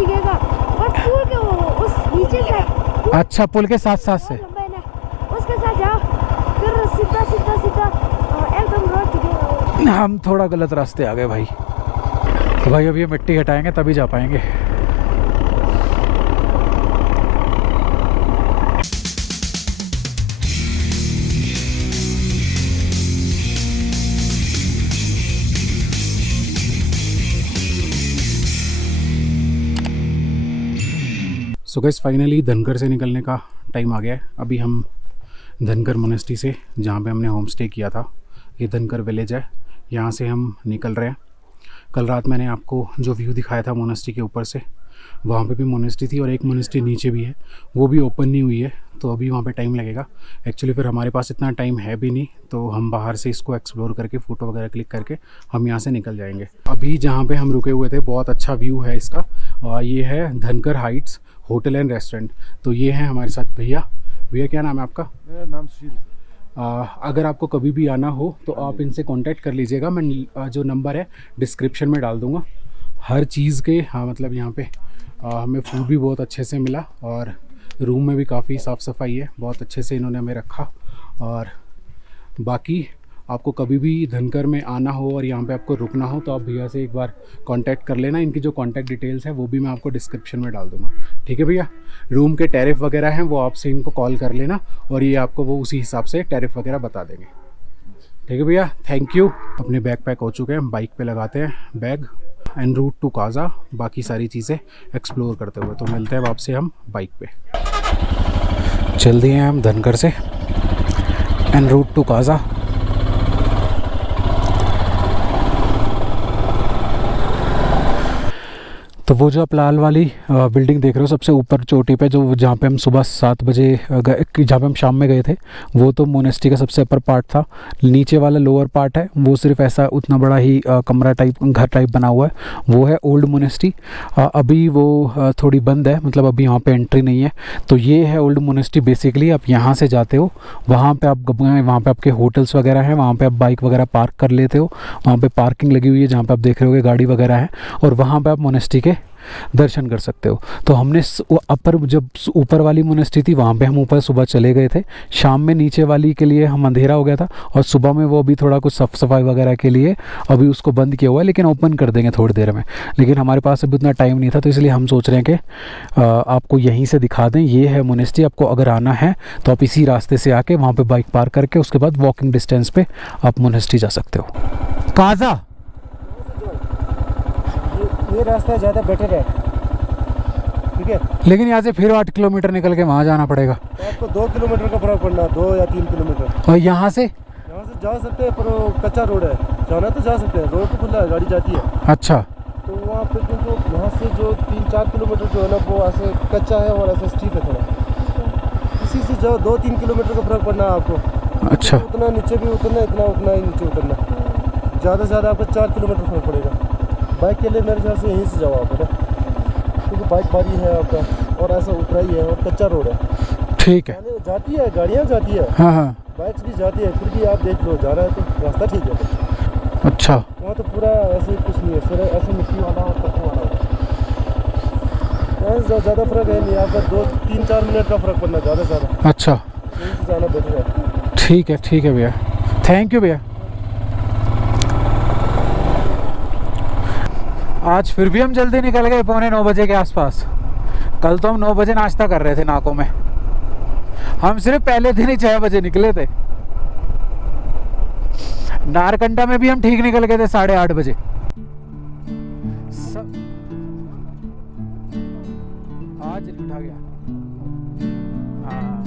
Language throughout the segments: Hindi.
दिखेगा और पुल के उस नीचे से अच्छा, पुल के साथ साथ से लंबा है ना, उसके साथ जाओ फिर सीधा सीधा सीधा एकदम रोड दिखेगा। हम थोड़ा गलत रास्ते आ गए भाई। तो भाई अब ये मिट्टी हटाएंगे तभी जा पाएंगे। सो गाइस फाइनली धनकर से निकलने का टाइम आ गया है। अभी हम धनकर मोनेस्ट्री से, जहाँ पे हमने होम स्टे किया था, ये धनकर विलेज है, यहाँ से हम निकल रहे हैं। कल रात मैंने आपको जो व्यू दिखाया था मोनेस्ट्री के ऊपर से, वहाँ पे भी मोनेस्ट्री थी और एक मोनेस्ट्री नीचे भी है, वो भी ओपन नहीं हुई है, तो अभी वहाँ पे टाइम लगेगा। एक्चुअली फिर हमारे पास इतना टाइम है भी नहीं, तो हम बाहर से इसको एक्सप्लोर करके फ़ोटो वगैरह क्लिक करके हम यहाँ से निकल जाएंगे। अभी जहाँ पे हम रुके हुए थे बहुत अच्छा व्यू है इसका, ये है धनकर हाइट्स होटल एंड रेस्टोरेंट। तो ये है हमारे साथ भैया। भैया क्या नाम है आपका? मेरा नाम सुशील। अगर आपको कभी भी आना हो तो आप इनसे कांटेक्ट कर लीजिएगा। मैं जो नंबर है डिस्क्रिप्शन में डाल दूँगा। हर चीज़ के मतलब यहाँ पे हमें फूड भी बहुत अच्छे से मिला और रूम में भी काफ़ी साफ़ सफाई है, बहुत अच्छे से इन्होंने हमें रखा। और बाकी आपको कभी भी धनकर में आना हो और यहाँ पे आपको रुकना हो तो आप भैया से एक बार कांटेक्ट कर लेना। इनकी जो कांटेक्ट डिटेल्स है वो भी मैं आपको डिस्क्रिप्शन में डाल दूँगा। ठीक है भैया? रूम के टैरिफ वगैरह हैं वो आपसे इनको कॉल कर लेना और ये आपको वो उसी हिसाब से टैरिफ वगैरह बता देंगे। ठीक है भैया, थैंक यू। अपने बैग पैक हो चुके हैं, बाइक पे लगाते हैं bag and route to Kaza, बाकी सारी चीज़ें एक्सप्लोर करते हुए। तो मिलते हैं आपसे हम बाइक पे। चल दिए हैं हम धनकर से एंड रूट टू काजा। तो वो जो आप लाल वाली बिल्डिंग देख रहे हो सबसे ऊपर चोटी पे, जो जहाँ पे हम सुबह 7 बजे जहाँ पे हम शाम में गए थे, वो तो मोनेस्ट्री का सबसे अपर पार्ट था। नीचे वाला लोअर पार्ट है वो सिर्फ ऐसा उतना बड़ा ही कमरा टाइप, घर टाइप बना हुआ है, वो है ओल्ड मोनेस्ट्री। अभी वो थोड़ी बंद है, मतलब अभी यहाँ पे एंट्री नहीं है। तो ये है ओल्ड मोनेस्ट्री। बेसिकली आप यहाँ से जाते हो, वहाँ पे आप वहाँ पे आपके होटल्स वगैरह हैं, वहाँ पे आप बाइक वगैरह पार्क कर लेते हो। वहाँ पे पार्किंग लगी हुई है जहाँ पे आप देख रहे होगे गाड़ी वगैरह है, और वहाँ पे आप मोनेस्ट्री के दर्शन कर सकते हो। तो हमने अपर, जब ऊपर वाली मोनेस्ट्री थी वहाँ पे हम ऊपर सुबह चले गए थे। शाम में नीचे वाली के लिए हम अंधेरा हो गया था, और सुबह में वो अभी थोड़ा कुछ साफ सफाई वगैरह के लिए अभी उसको बंद किया हुआ है, लेकिन ओपन कर देंगे थोड़ी देर में। लेकिन हमारे पास अभी उतना टाइम नहीं था, तो इसलिए हम सोच रहे हैं कि आपको यहीं से दिखा दें। ये है मोनेस्ट्री। आपको अगर आना है तो आप इसी रास्ते से आके वहाँ पर बाइक पार्क करके उसके बाद वॉकिंग डिस्टेंस पे आप मोनेस्ट्री जा सकते हो। काजा ये रास्ता ज़्यादा बेटर है, ठीक है? लेकिन यहाँ से फिर 8 किलोमीटर निकल के वहाँ जाना पड़ेगा। तो आपको 2 किलोमीटर का फर्क पड़ना, 2 या 3 किलोमीटर। और यहाँ से जा सकते हैं, पर वो कच्चा रोड है, जाना तो जा सकते हैं, रोड तो खुला है, गाड़ी जाती है। अच्छा, तो वहाँ पे क्योंकि यहाँ से जो 3-4 किलोमीटर जो है ना वो ऐसे कच्चा है और ऐसे स्टीप है थोड़ा, इसी से जाओ 2-3 किलोमीटर का फर्क पड़ना है आपको। अच्छा, उतना नीचे भी उतरना, इतना उतना ही नीचे उतरना, ज़्यादा से ज़्यादा आपको 4 किलोमीटर फर्क पड़ेगा। बाइक के लिए मेरे ख्याल से यहीं से जाओ आप, क्योंकि बाइक भारी है आपका और ऐसा उतरा ही है और कच्चा रोड है। ठीक है। जाती है, गाड़ियाँ जाती है, हाँ हाँ, बाइक्स भी जाती है, फिर भी आप देख लो, जा रहा है तो रास्ता ठीक है। अच्छा, वहाँ तो पूरा ऐसे कुछ नहीं है, सिर्फ ऐसे मिट्टी वाला और पत्थर वाला है। ज़्यादा फर्क है नहीं, आपका 2-3-4 मिनट का फर्क पड़ना, ज़्यादा से ज़्यादा। अच्छा, यहीं से जाना बेटर है। ठीक है भैया, थैंक यू भैया। आज फिर भी हम जल्दी निकल गए, 8:45 बजे के आसपास। कल तो हम 9 बजे नाश्ता कर रहे थे नाकों में। हम सिर्फ पहले दिन ही 6 बजे निकले थे। नारकंडा में भी हम ठीक निकल गए थे 8:30 बजे। आज उठा गया। हाँ,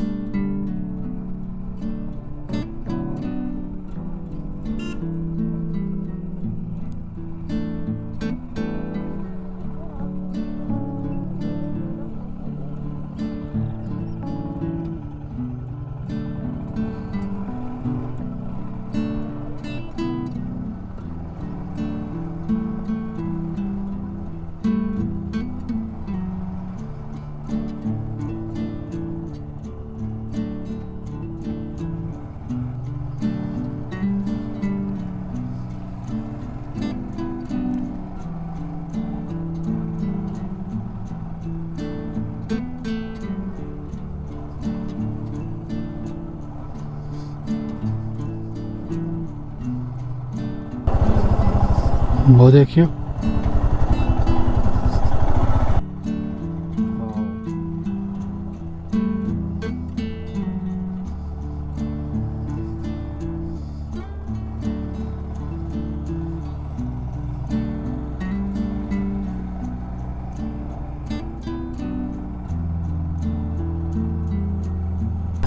वो देखियो।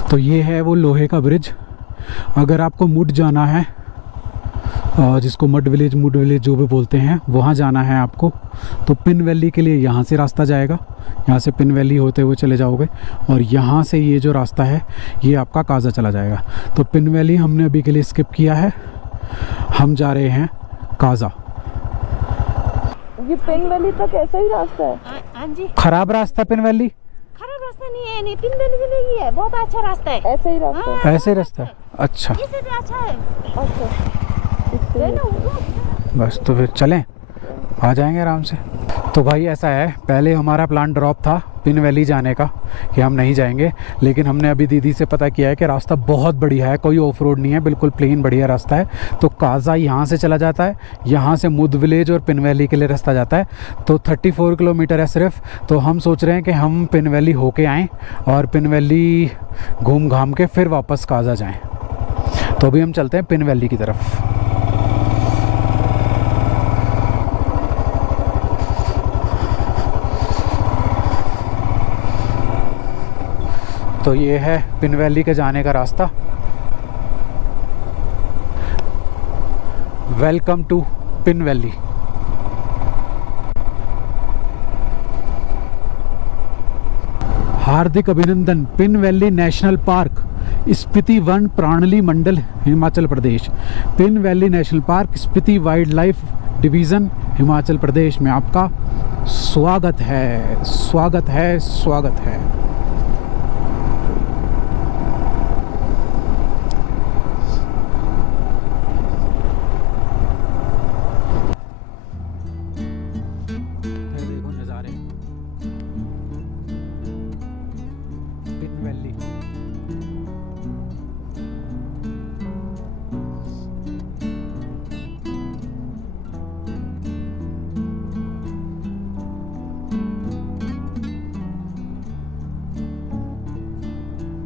तो ये है वो लोहे का ब्रिज। अगर आपको मुड जाना है, जिसको मुड विलेज जो भी बोलते हैं, वहाँ जाना है आपको, तो पिन वैली के लिए यहाँ से रास्ता जाएगा। यहाँ से पिन वैली होते हुए चले जाओगे और यहाँ से ये जो रास्ता है ये आपका काजा चला जाएगा। तो पिन वैली हमने अभी के लिए स्किप किया है, हम जा रहे हैं काजा। ये पिन वैली तक ऐसा ही रास्ता है? हाँ जी, खराब रास्ता पिन वैली? खराब रास्ता नहीं है, नहीं पिन वैली के लिए ही है, बहुत अच्छा रास्ता है। ऐसा ही रास्ता है? ऐसे ही रास्ता है? अच्छा इससे भी अच्छा है। अच्छा, बस तो फिर चलें, आ जाएंगे आराम से। तो भाई ऐसा है, पहले हमारा प्लान ड्रॉप था पिन वैली जाने का कि हम नहीं जाएंगे, लेकिन हमने अभी दीदी से पता किया है कि रास्ता बहुत बढ़िया है, कोई ऑफ रोड नहीं है, बिल्कुल प्लेन बढ़िया रास्ता है। तो काजा यहाँ से चला जाता है, यहाँ से मुद विलेज और पिन वैली के लिए रास्ता जाता है। तो 34 किलोमीटर है सिर्फ। तो हम सोच रहे हैं कि हम पिन वैली होके आएँ और पिन वैली घूम घाम के फिर वापस काजा जाएँ। तो अभी हम चलते हैं पिन वैली की तरफ। तो ये है पिन वैली के जाने का रास्ता। Welcome to Pin Valley. हार्दिक अभिनंदन, Pin Valley National Park, Spiti वन प्राणली मंडल, Himachal Pradesh. Pin Valley National Park, Spiti wildlife division, Himachal Pradesh में आपका स्वागत है, स्वागत है, स्वागत है। देखो नज़ारे पिन वैली।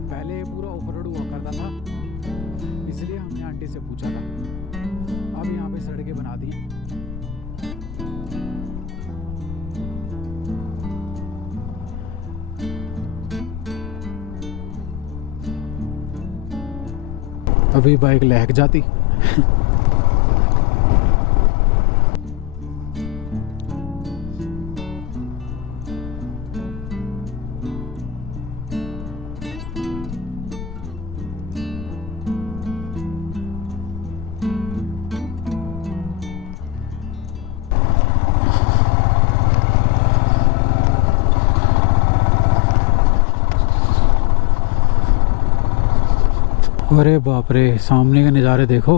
पहले ये पूरा ऑफ रोड हुआ करता था, इसलिए हमने आंटी से पूछा था। अब यहाँ पे सड़कें बना दी हैं। अभी बाइक लहक जाती। अरे बाप रे, सामने के नज़ारे देखो।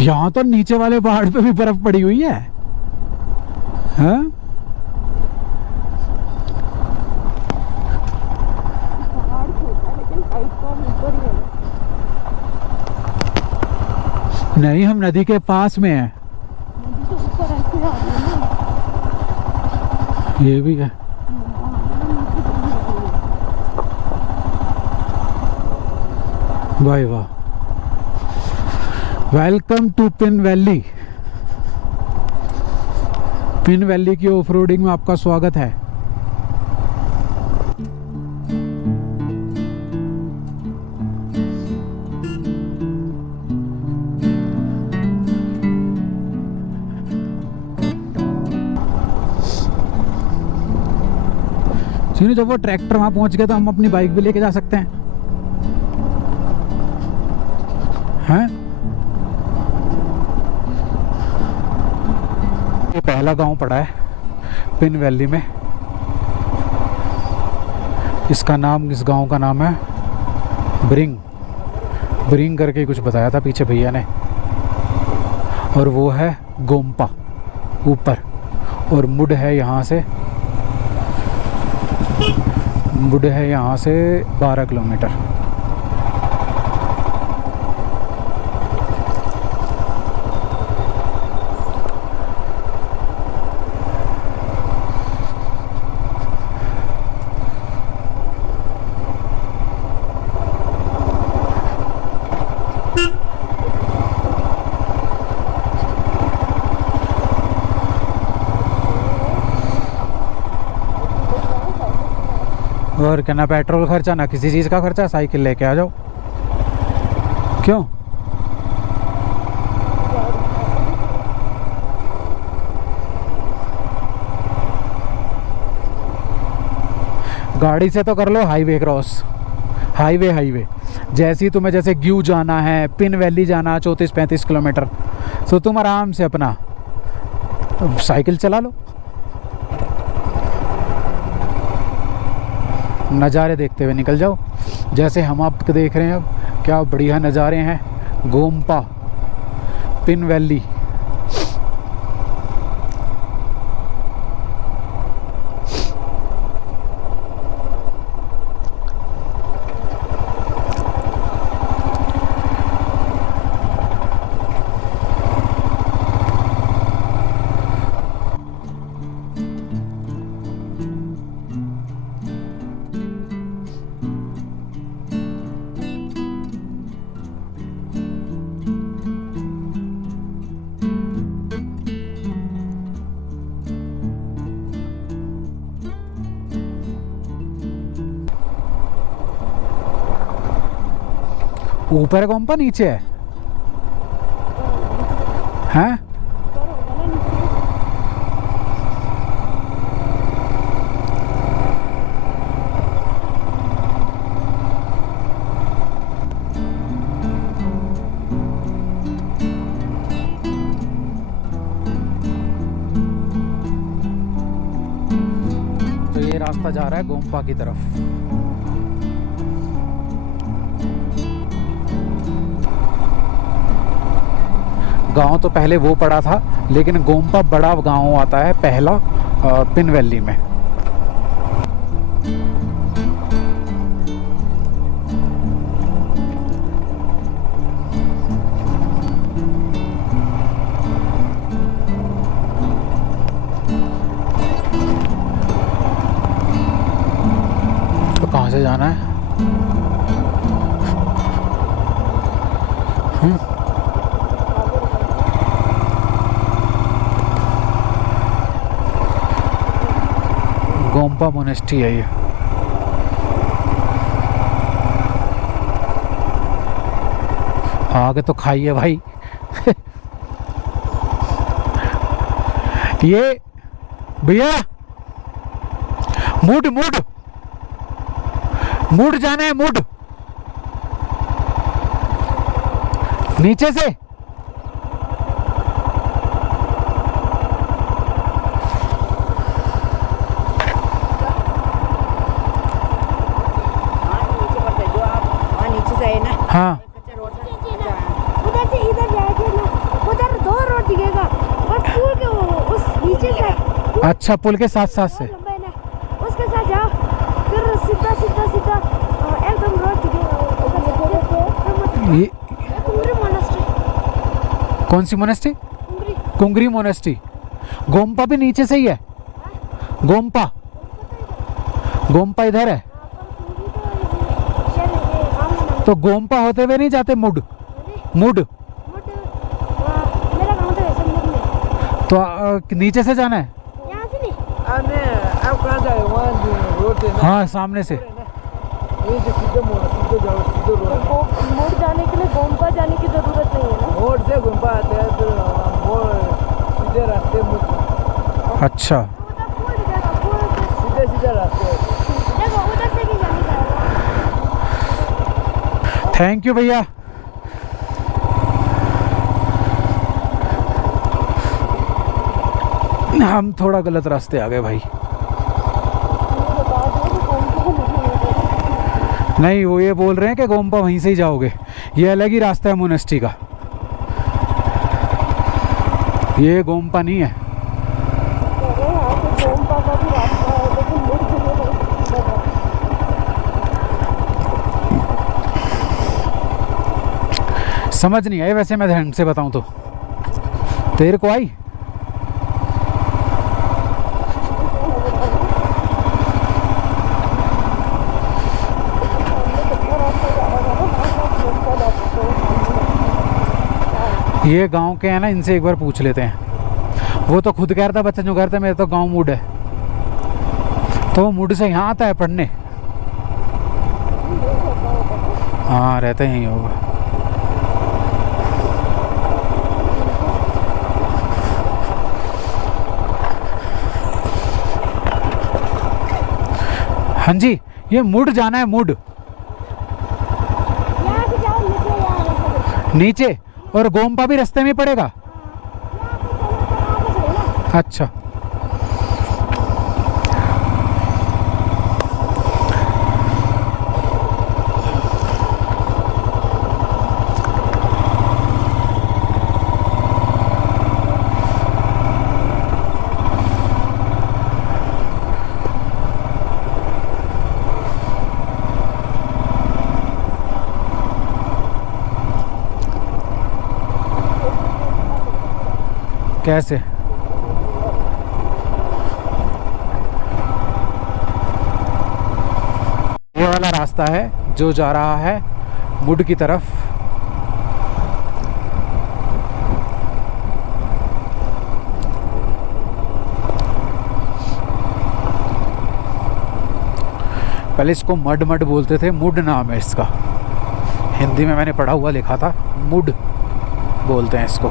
यहाँ तो नीचे वाले पहाड़ पे भी बर्फ पड़ी हुई है, हाँ? पहाड़ छोटा है लेकिन हाइट कम ऊपर ही है। नहीं, हम नदी के पास में है। नदी तो ऊपर ऐसे आ रही है ना। ये भी है। वाह वाह, welcome to Pin valley. Pin valley की ऑफ रोडिंग में आपका स्वागत है। सुनिए, जब वो ट्रैक्टर वहां पहुंच गया तो हम अपनी बाइक भी लेके जा सकते हैं, हैं? ये पहला गांव पड़ा है पिन वैली में। इसका नाम, इस गांव का नाम है ब्रिंग करके कुछ बताया था पीछे भैया ने। और वो है गोम्पा ऊपर, और मुड है यहाँ से 12 किलोमीटर। और क्या, ना पेट्रोल खर्चा ना किसी चीज़ का खर्चा, साइकिल लेके आ जाओ। क्यों? गाड़ी से तो कर लो हाईवे क्रॉस, हाईवे जैसे ही तुम्हें, जैसे ग्यू जाना है, पिन वैली जाना है 34-35 किलोमीटर, तो तुम आराम से अपना साइकिल चला लो, नज़ारे देखते हुए निकल जाओ। जैसे हम आप देख रहे हैं अब, क्या बढ़िया नज़ारे हैं। गोम्पा, पिन वैली, ऊपर है गोम्पा, नीचे है हैं? तो ये रास्ता जा रहा है गोम्पा की तरफ। गांव तो पहले वो पड़ा था, लेकिन गोम्पा बड़ा गांव आता है पहला पिन वैली में। तो कहाँ से जाना है? गोम्पा मोनेस्ट्री है ये। आगे तो खाई है भाई। ये भैया मुड मुड मुड जाना है, मुड नीचे से। हाँ उधर से इधर जाएंगे ना, उधर 2 रोड दिखेगा और पुल के उस नीचे से। अच्छा, पुल के साथ साथ से लंबा है ना, उसके साथ जाओ, फिर सीधा सीधा सीधा एकदम रोड दिखेगा। ये कुंगरी मोनेस्ट्री। कौन सी मोनेस्ट्री? कुंगरी मोनेस्ट्री। गोम्पा भी नीचे से ही है। गोम्पा इधर है। तो गोम्पा होते हुए नहीं जाते मुड? मुड मेरा गाँव तो ऐसा नहीं है। तो नीचे से जाना है। यहाँ से नहीं, आप कहाँ जाए? वहाँ रोड है ना, हाँ, सामने से। यहीं से सीधे जाओ, सीधे रोड। मोड़ जाने के लिए गोम्पा जाने की जरूरत नहीं है ना। मोड़ से गोम्पा आते हैं, फिर मोड़ सीधे रास्ते मुड़। अच्छा, उधर पुल दिखेगा, पुल सीधे रास्ते है। देखो उधर से भी जाने का है। थैंक यू भैया। हम थोड़ा गलत रास्ते आ गए भाई। नहीं, वो ये बोल रहे हैं कि गोम्पा वहीं से ही जाओगे। ये अलग ही रास्ता है मोनेस्ट्री का, ये गोम्पा नहीं है। गोम्पा का भी रास्ता है, लेकिन मुड़ के लिए समझ नहीं आई वैसे, मैं ढंग से बताऊं तो। तेरे को आई? ये गांव के हैं ना, इनसे एक बार पूछ लेते हैं। वो तो खुद कह रहा था, बच्चा जो कह रहा था मेरा तो गांव मूड है, तो वो मूड से यहाँ आता है पढ़ने। हाँ रहते ही होगा। हाँ जी, ये मुड जाना है, मुड यहाँ से जाओ नीचे, यहाँ से नीचे, और गोम्पा भी रास्ते में पड़ेगा। आगे चलो ना। अच्छा, कैसे? ये वाला रास्ता है जो जा रहा है मुड की तरफ। पहले इसको मड मड बोलते थे, मुड नाम है इसका। हिंदी में मैंने पढ़ा हुआ लिखा था, मुड बोलते हैं इसको।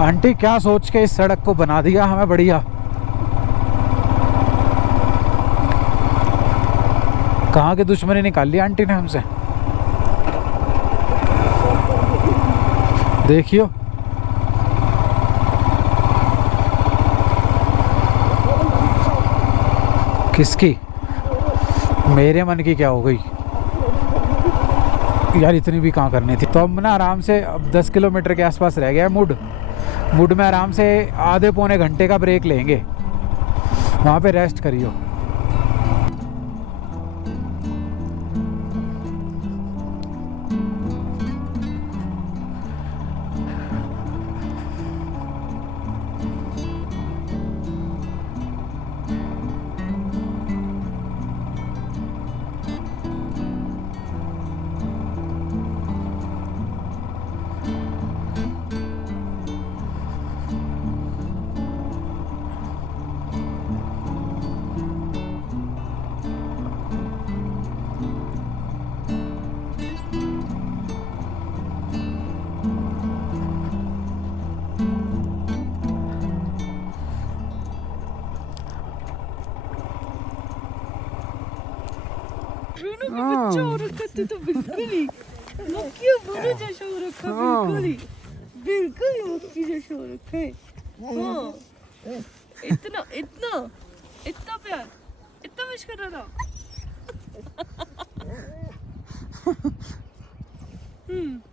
आंटी क्या सोच के इस सड़क को बना दिया हमें बढ़िया। कहाँ की दुश्मनी निकाल ली आंटी ने हमसे, देखियो। किसकी? मेरे मन की क्या हो गई यार, इतनी भी कहाँ करनी थी। तो हम ना आराम से, अब 10 किलोमीटर के आसपास रह गया है मुड। मुड में आराम से आधे पौने घंटे का ब्रेक लेंगे, वहाँ पे रेस्ट करियो। बच्चा हो रखा तू तो बिल्कुल ही मुक्की बुरा जैसा हो रखा, बिल्कुल ही मुक्की जैसा हो रखा है। हाँ, इतना इतना इतना प्यार, इतना विश कर रहा था।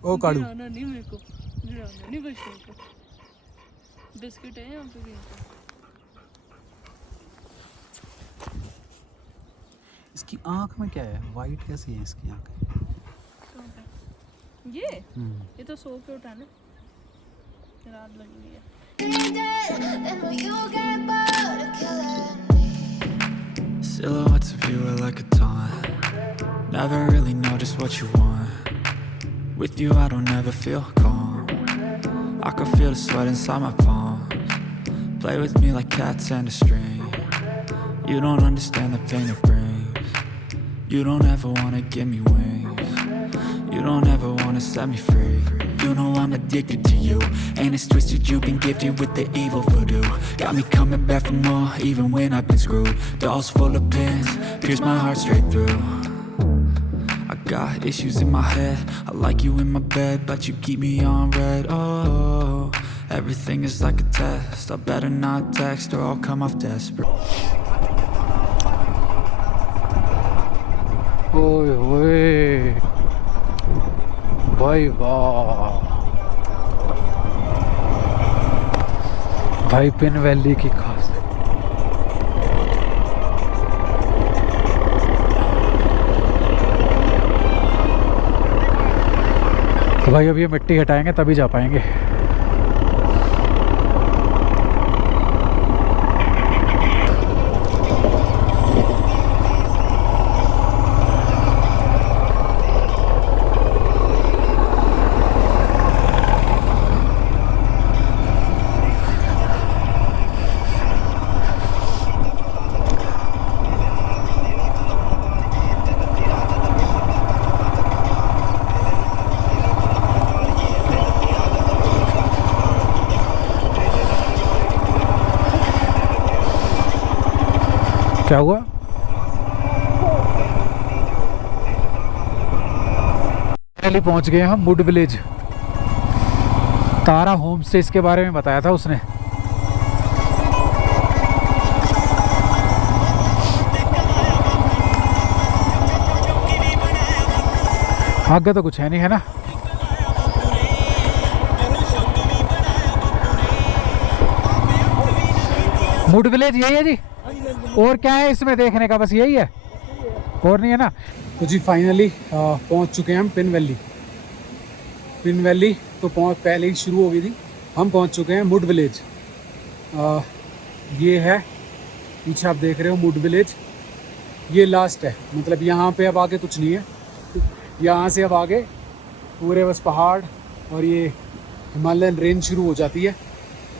ओ काड़ू, गिराना नहीं मेरे को, गिराना नहीं बस मेरे को। बिस्किट है यहाँ पे कहीं पे। इसकी आँख में क्या है, वाइट कैसी है इसकी आँख? ये तो सो के उठा ना, रात लगी हुई है। Silhouettes of you are like a taunt. Never really know just what you want. With you I don't ever feel calm. I can feel the sweat inside my palms. Play with me like cats and a string. You don't understand the pain it brings. You don't ever wanna give me wings. You don't ever wanna set me free. You know I'm addicted to you, and it's twisted, you've been gifted with the evil voodoo. Got me coming back for more, even when I've been screwed. Dolls full of pins, pierce my heart straight through. I got issues in my head, I like you in my bed, but you keep me on red. Oh, everything is like a test, I better not text or I'll come off desperate. ओए ओए भाई वाह, भाई पिन वैली की खास। तो भाई अब ये मिट्टी हटाएंगे तभी जा पाएंगे। क्या हुआ? पहले पहुंच गए हम would village. Tara home stay के बारे में बताया था उसने। आगे तो कुछ है नहीं, है ना? वुड विलेज यही है जी? और क्या है इसमें देखने का? बस यही है और नहीं है ना? तो जी फाइनली पहुंच चुके हैं हम पिन वैली। पिन वैली तो पहले ही शुरू हो गई थी। हम पहुंच चुके हैं वुड विलेज। ये है पीछे आप देख रहे हो वुड विलेज। ये लास्ट है, मतलब यहाँ पे अब आगे कुछ नहीं है। यहाँ से अब आगे पूरे बस पहाड़ और ये हिमालयन रेंज शुरू हो जाती है।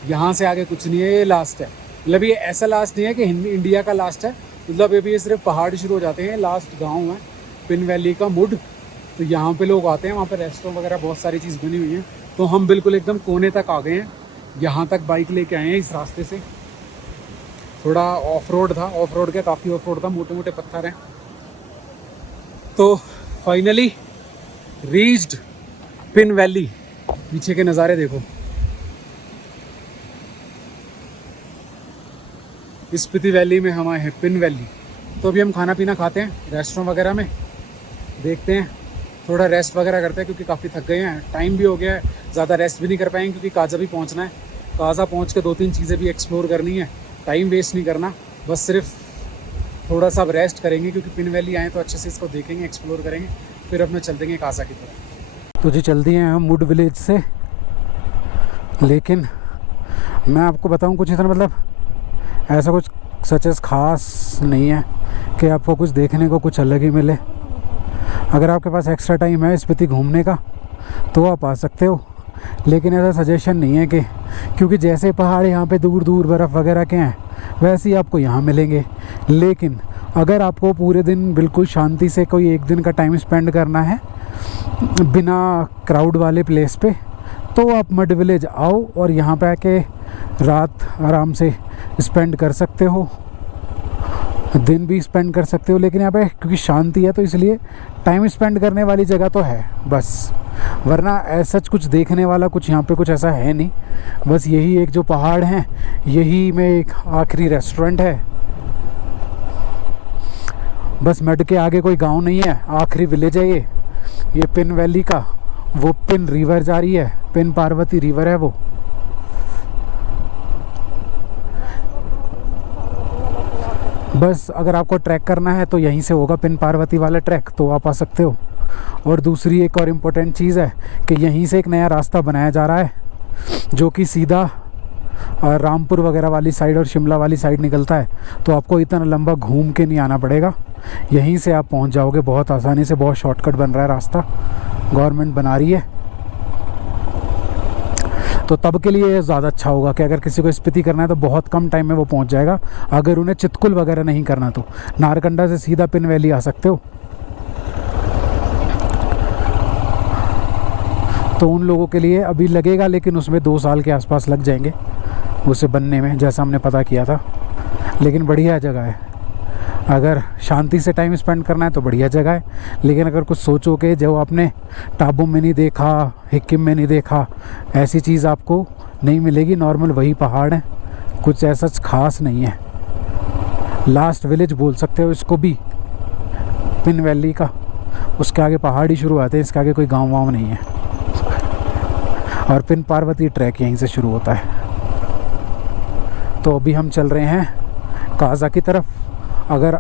यहाँ से आगे कुछ नहीं है, ये लास्ट है। मतलब ये ऐसा लास्ट नहीं है कि इंडिया का लास्ट है, मतलब ये भी ये सिर्फ पहाड़ शुरू हो जाते हैं। लास्ट गांव है पिन वैली का वुड। तो यहाँ पे लोग आते हैं, वहाँ पे रेस्टोरेंट वगैरह बहुत सारी चीज़ बनी हुई हैं। तो हम बिल्कुल एकदम कोने तक आ गए हैं। यहाँ तक बाइक लेके आए हैं इस रास्ते से। थोड़ा ऑफ रोड था, ऑफ रोड क्या काफ़ी ऑफ रोड था, मोटे मोटे पत्थर हैं। तो फाइनली रीच्ड पिन वैली। पीछे के नज़ारे देखो। इस स्पीति वैली में हम आए हैं, पिन वैली। तो अभी हम खाना पीना खाते हैं रेस्टोरेंट वगैरह में, देखते हैं, थोड़ा रेस्ट वगैरह करते हैं क्योंकि काफ़ी थक गए हैं। टाइम भी हो गया है, ज़्यादा रेस्ट भी नहीं कर पाएंगे क्योंकि काजा भी पहुंचना है। काजा पहुंच के 2-3 चीज़ें भी एक्सप्लोर करनी है। टाइम वेस्ट नहीं करना, बस सिर्फ थोड़ा सा रेस्ट करेंगे क्योंकि पिन वैली आए तो अच्छे से इसको देखेंगे, एक्सप्लोर करेंगे, फिर अपने चल देंगे काजा की तरफ। तो जी चल दिए हैं हम वुड विलेज से। लेकिन मैं आपको बताऊँ कुछ इतना मतलब ऐसा कुछ सच खास नहीं है कि आपको कुछ देखने को कुछ अलग ही मिले। अगर आपके पास एक्स्ट्रा टाइम है स्पीति घूमने का तो आप आ सकते हो, लेकिन ऐसा सजेशन नहीं है कि क्योंकि जैसे पहाड़ यहाँ पे दूर दूर बर्फ़ वगैरह के हैं वैसे ही आपको यहाँ मिलेंगे। लेकिन अगर आपको पूरे दिन बिल्कुल शांति से कोई एक दिन का टाइम स्पेंड करना है बिना क्राउड वाले प्लेस पे, तो आप मड विलेज आओ और यहाँ पे आके रात आराम से स्पेंड कर सकते हो, दिन भी स्पेंड कर सकते हो। लेकिन यहाँ पे क्योंकि शांति है तो इसलिए टाइम स्पेंड करने वाली जगह तो है बस, वरना ऐसा कुछ देखने वाला कुछ यहाँ पे कुछ ऐसा है नहीं। बस यही एक जो पहाड़ हैं यही में एक आखिरी रेस्टोरेंट है। बस मड के आगे कोई गांव नहीं है, आखिरी विलेज है ये पिन वैली का। वो पिन रिवर जा रही है, पिन पार्वती रिवर है वो। बस अगर आपको ट्रैक करना है तो यहीं से होगा पिन पार्वती वाला ट्रैक, तो आप आ सकते हो। और दूसरी एक और इम्पोर्टेंट चीज़ है कि यहीं से एक नया रास्ता बनाया जा रहा है जो कि सीधा रामपुर वगैरह वाली साइड और शिमला वाली साइड निकलता है। तो आपको इतना लंबा घूम के नहीं आना पड़ेगा, यहीं से आप पहुंच जाओगे बहुत आसानी से। बहुत शॉर्टकट बन रहा है रास्ता, गवर्नमेंट बना रही है। तो तब के लिए ज़्यादा अच्छा होगा कि अगर किसी को स्पीति करना है तो बहुत कम टाइम में वो पहुंच जाएगा। अगर उन्हें चितकुल वगैरह नहीं करना तो नारकंडा से सीधा पिन वैली आ सकते हो। तो उन लोगों के लिए अभी लगेगा, लेकिन उसमें 2 साल के आसपास लग जाएंगे उसे बनने में, जैसा हमने पता किया था। लेकिन बढ़िया जगह है, अगर शांति से टाइम स्पेंड करना है तो बढ़िया जगह है। लेकिन अगर कुछ सोचो कि जो आपने टाबू में नहीं देखा, हिक्किम में नहीं देखा, ऐसी चीज़ आपको नहीं मिलेगी। नॉर्मल वही पहाड़ है, कुछ ऐसा खास नहीं है। लास्ट विलेज बोल सकते हो इसको भी पिन वैली का। उसके आगे पहाड़ ही शुरू आते हैं, इसके आगे कोई गाँव वाँव नहीं है। और पिन पार्वती ट्रैक यहीं से शुरू होता है। तो अभी हम चल रहे हैं काजा की तरफ। अगर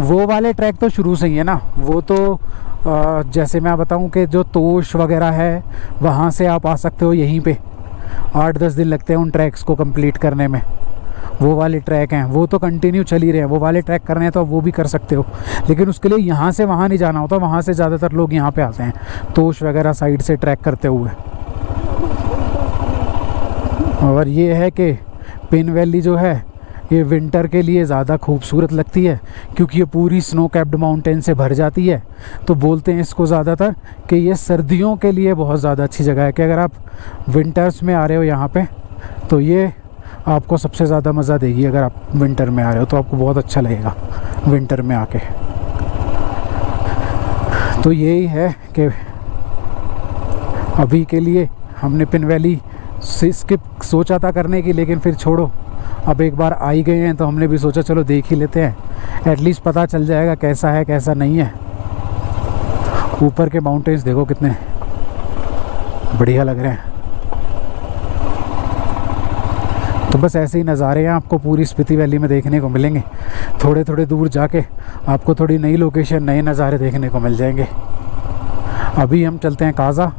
वो वाले ट्रैक तो शुरू से ही है ना, वो तो जैसे मैं बताऊं कि जो तोश वगैरह है वहाँ से आप आ सकते हो। यहीं पे 8-10 दिन लगते हैं उन ट्रैक्स को कंप्लीट करने में। वो वाले ट्रैक हैं वो तो कंटिन्यू चल ही रहे हैं। वो वाले ट्रैक करने हैं तो वो भी कर सकते हो, लेकिन उसके लिए यहाँ से वहाँ नहीं जाना होता। वहाँ से ज़्यादातर लोग यहाँ पे आते हैं तोश वगैरह साइड से ट्रैक करते हुए। और ये है कि पिन वैली जो है ये विंटर के लिए ज़्यादा खूबसूरत लगती है क्योंकि ये पूरी स्नो कैप्ड माउंटेन से भर जाती है। तो बोलते हैं इसको ज़्यादातर कि ये सर्दियों के लिए बहुत ज़्यादा अच्छी जगह है कि अगर आप विंटर्स में आ रहे हो यहाँ पे तो ये आपको सबसे ज़्यादा मज़ा देगी। अगर आप विंटर में आ रहे हो तो आपको बहुत अच्छा लगेगा विंटर में आके। तो यही है कि अभी के लिए हमने पिन वैली से स्किप सोचा था करने की, लेकिन फिर छोड़ो, अब एक बार आ ही गए हैं तो हमने भी सोचा चलो देख ही लेते हैं, एटलीस्ट पता चल जाएगा कैसा है कैसा नहीं है। ऊपर के माउंटेन्स देखो कितने बढ़िया लग रहे हैं। तो बस ऐसे ही नज़ारे हैं आपको पूरी स्पीति वैली में देखने को मिलेंगे। थोड़े थोड़े दूर जाके आपको थोड़ी नई लोकेशन, नए नज़ारे देखने को मिल जाएंगे। अभी हम चलते हैं काज़ा।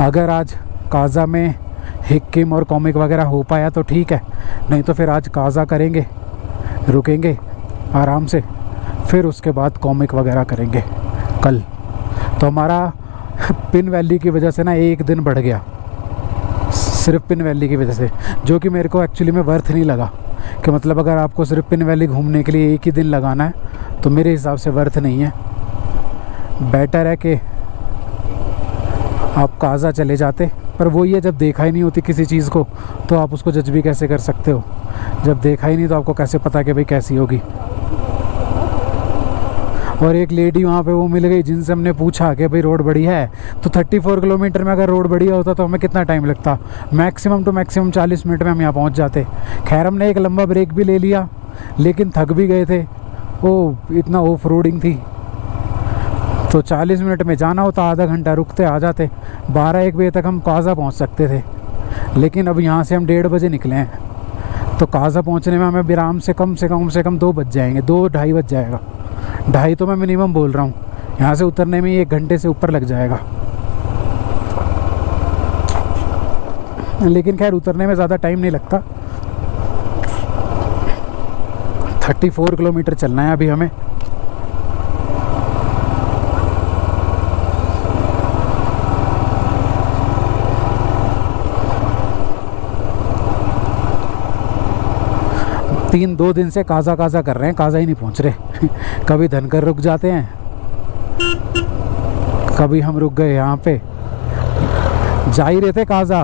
अगर आज काज़ा में हिक्किम और कॉमिक वगैरह हो पाया तो ठीक है, नहीं तो फिर आज काज़ा करेंगे, रुकेंगे आराम से, फिर उसके बाद कॉमिक वगैरह करेंगे कल। तो हमारा पिन वैली की वजह से ना एक दिन बढ़ गया, सिर्फ पिन वैली की वजह से, जो कि मेरे को एक्चुअली में वर्थ नहीं लगा। कि मतलब अगर आपको सिर्फ पिन वैली घूमने के लिए एक ही दिन लगाना है तो मेरे हिसाब से वर्थ नहीं है। बेटर है कि आप काज़ा चले जाते, पर वही है, जब देखा ही नहीं होती किसी चीज़ को तो आप उसको जज भी कैसे कर सकते हो। जब देखा ही नहीं तो आपको कैसे पता कि भाई कैसी होगी। और एक लेडी वहाँ पे वो मिल गई जिनसे हमने पूछा कि भाई रोड बढ़िया है, तो 34 किलोमीटर में अगर रोड बढ़िया होता तो हमें कितना टाइम लगता, मैक्सिमम टू मैक्सिमम 40 मिनट में हम यहाँ पहुँच जाते। खैर हमने एक लंबा ब्रेक भी ले लिया, लेकिन थक भी गए थे, वो इतना ऑफ रोडिंग थी। तो 40 मिनट में जाना होता, आधा घंटा रुकते आ जाते, 12-1 बजे तक हम काज़ा पहुँच सकते थे। लेकिन अब यहाँ से हम 1:30 बजे निकले हैं, तो काज़ा पहुँचने में हमें विराम से कम 2 बज जाएंगे, 2-2:30 बज जाएगा। 2:30 तो मैं मिनिमम बोल रहा हूँ, यहाँ से उतरने में 1 घंटे से ऊपर लग जाएगा। लेकिन खैर उतरने में ज़्यादा टाइम नहीं लगता। 34 किलोमीटर चलना है अभी हमें। दो दिन से काज़ा कर रहे हैं, काज़ा ही नहीं पहुंच रहे। कभी धनकर रुक जाते हैं, कभी हम रुक गए यहाँ पे। जा ही रहे थे काज़ा,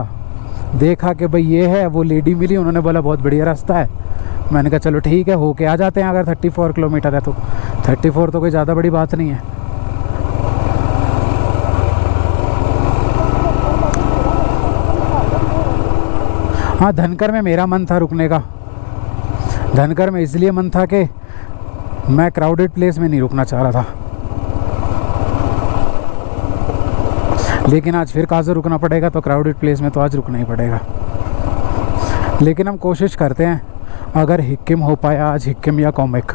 देखा कि भाई ये है, वो लेडी मिली, उन्होंने बोला बहुत बढ़िया रास्ता है। मैंने कहा चलो ठीक है, होके आ जाते हैं। अगर 34 किलोमीटर है तो 34 तो कोई ज़्यादा बड़ी बात नहीं है। हाँ, धनकर में मेरा मन था रुकने का। धनकर में इसलिए मन था कि मैं क्राउडेड प्लेस में नहीं रुकना चाह रहा था, लेकिन आज फिर काज़ा रुकना पड़ेगा, तो क्राउडेड प्लेस में तो आज रुकना ही पड़ेगा। लेकिन हम कोशिश करते हैं, अगर हिक्किम हो पाया आज, हिक्किम या कॉमिक।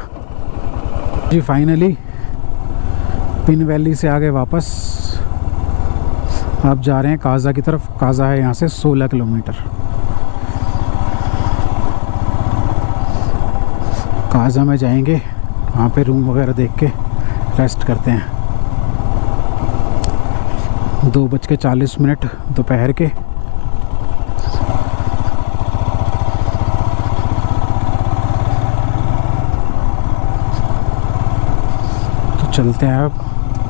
जी फाइनली पिन वैली से आगे वापस अब जा रहे हैं काज़ा की तरफ। काज़ा है यहाँ से 16 किलोमीटर। काज़ा में जाएंगे, वहाँ पे रूम वगैरह देख के रेस्ट करते हैं। 2:40 दोपहर के। तो चलते हैं अब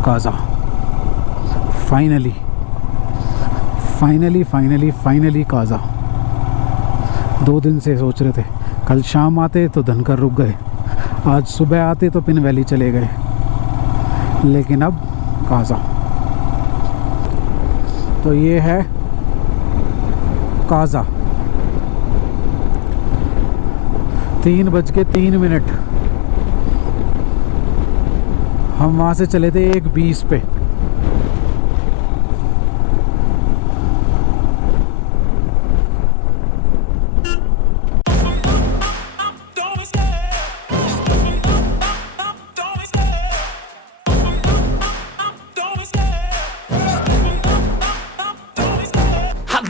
काज़ा। फाइनली काज़ा। 2 दिन से सोच रहे थे, कल शाम आते तो धनकर रुक गए, आज सुबह आते तो पिन वैली चले गए, लेकिन अब काज़ा। तो ये है काज़ा। 3:03। हम वहाँ से चले थे 1:20 पे।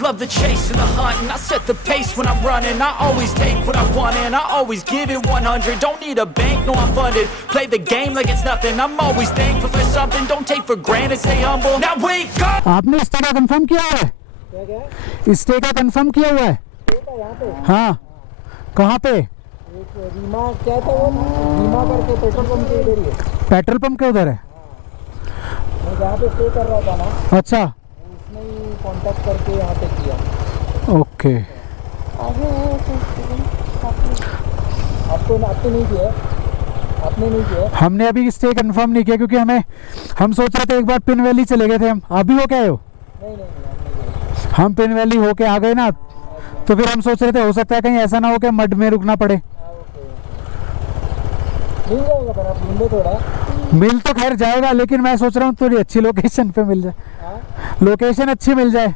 Love the chase and the hunt, and I set the pace when I'm running. I always take what I want and I always give it 100. Don't need a bank, no I'm funded. Play the game like it's nothing. I'm always thankful for something. Don't take for granted, stay humble. Now wake up. आपने स्टे का कंफर्म किया हुआ है? स्टे का कंफर्म किया हुआ है? हाँ, कहाँ पे? रीमा क्या था वो? रीमा करके पेट्रोल पंप के इधर ही है। पेट्रोल पंप के उधर है? मैं जहाँ पे स्टे कर रहा था ना, अच्छा, उसने ही कांटेक्ट करके यहाँ पे किया। ओके। आगे है आपको नहीं किया, आपने नहीं किया। हमने अभी स्टे कंफर्म नहीं किया क्योंकि हम सोच रहे थे एक बार पिन वैली चले गए थे हम। आप भी हो क्या हो? नहीं हम पिन वैली होके आ गए ना, तो फिर हम सोच रहे थे हो सकता है कहीं ऐसा ना हो कि मड में रुकना पड़े। मिल जाएगा पर आप ढूंढो थोड़ा। मिल तो खैर जाएगा, लेकिन मैं सोच रहा हूँ थोड़ी अच्छी लोकेशन पे मिल जाए, लोकेशन अच्छी मिल जाए।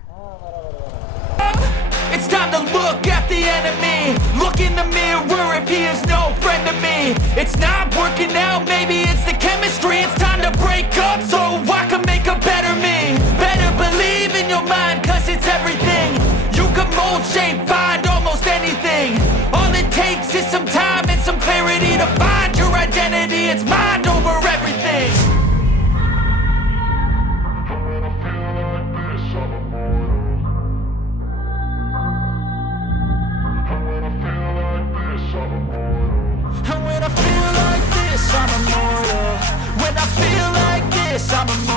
It's time to look at the enemy. Look in the mirror if he is no friend to me. It's not working out, maybe it's the chemistry. It's time to break up so I can make a better me. Better believe in your mind, cause it's everything. You can mold, shape, find almost anything. All it takes is some time and some clarity to find your identity. It's mind over everything. And when I feel like this, I'm immortal. When I feel like this, I'm immortal.